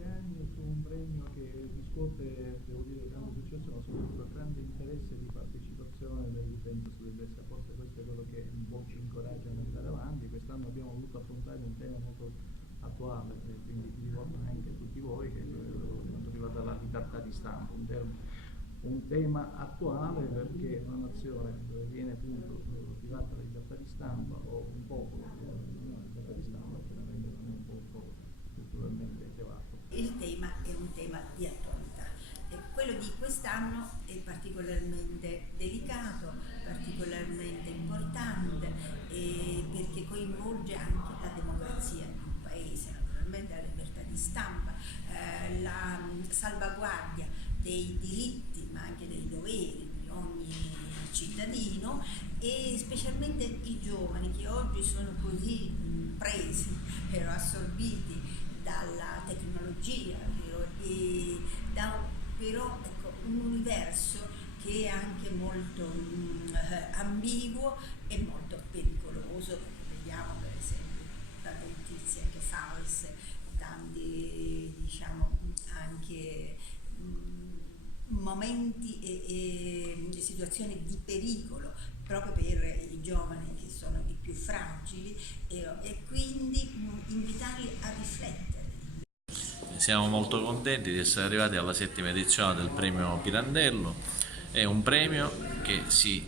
questi anni su un premio che riscuote, devo dire, grande successo, ma soprattutto grande interesse di partecipazione dell'utenza studentesca. Forse questo è quello che un po' ci incoraggia ad andare avanti. Quest'anno abbiamo voluto affrontare un tema molto attuale, quindi vi ricordo anche a tutti voi che quanto riguarda la libertà di stampa, un tema attuale perché una nazione dove viene appunto privata della libertà di stampa o un popolo della libertà di stampa chiaramente non è un popolo culturalmente elevato. Il tema è un tema di attualità. Quello di quest'anno è particolarmente delicato, particolarmente importante perché coinvolge anche la democrazia di un paese, naturalmente la libertà di stampa, la salvaguardia dei diritti ma anche dei doveri di ogni cittadino e specialmente i giovani che oggi sono così presi, assorbiti dalla tecnologia e da però ecco, un universo che è anche molto ambiguo e molto pericoloso, perché vediamo per esempio tante notizie anche false, tanti diciamo anche momenti e situazioni di pericolo proprio per i giovani che sono i più fragili e quindi invitarli a riflettere. Siamo molto contenti di essere arrivati alla 7ª edizione del premio Pirandello. È un premio che si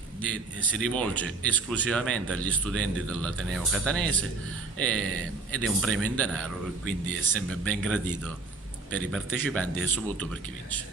rivolge esclusivamente agli studenti dell'Ateneo Catanese ed è un premio in denaro, quindi è sempre ben gradito per i partecipanti e soprattutto per chi vince.